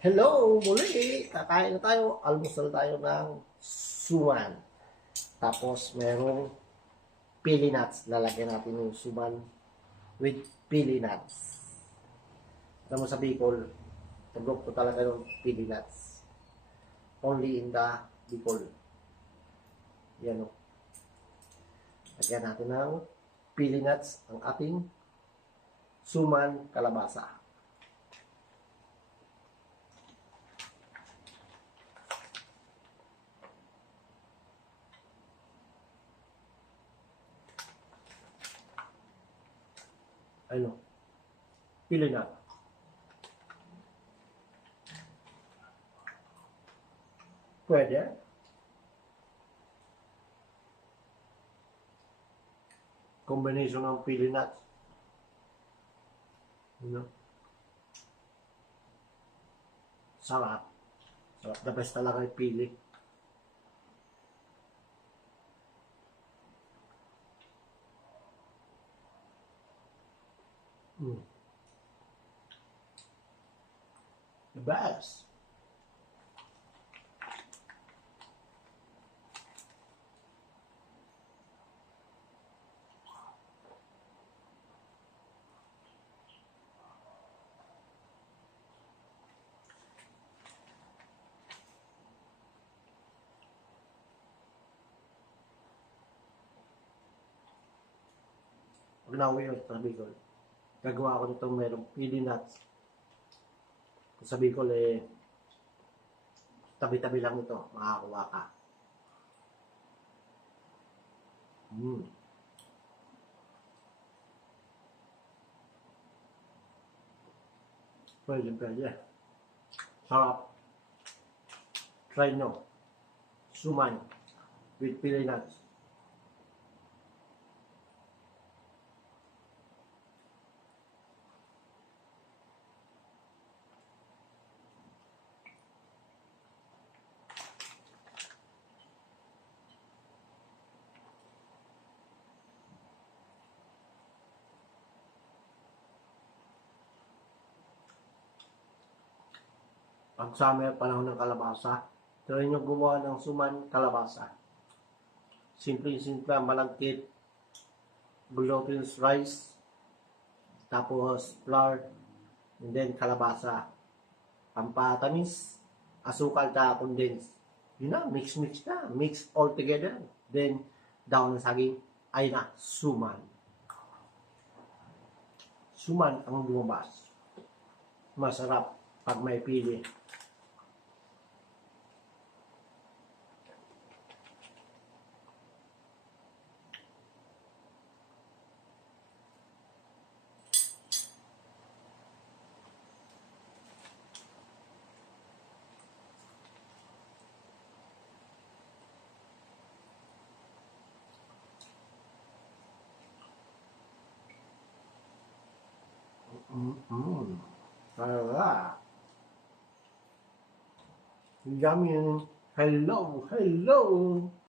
Hello! Muli! Kakain na tayo. Almusal tayo ng suman. Tapos merong pili nuts. Lalagyan natin yung suman with pili nuts. Alam mo sa Bicol, tagok ko talaga yung pili nuts. Only in the Bicol. Yan o. Lagyan natin ng pili nuts ang ating suman kalabasa. Ano? Pili na. Pwede. Combination ng pili nuts. Ano? Sarap. Sarap. The best talaga yung pili. The best. Pag nauwi ako sa Bicol, gagawa ako nito merong pili nuts. Sa Bicol tabi-tabi lang ito, makakuha ka. Pwede. Sarap. Try nyo. Suman with pili nuts. Pag summer, panahon ng kalabasa, try nyo gumawa ng suman kalabasa. Simple, malagkit, glutinous rice, tapos flour, and then kalabasa. Pampatamis, asukal ka, condensed. Yun na, mix na. Mix all together. Then, daon ng saging, ay na, suman. Suman ang lumabas. Masarap pag may pili. Sarap. Yummy. Hello.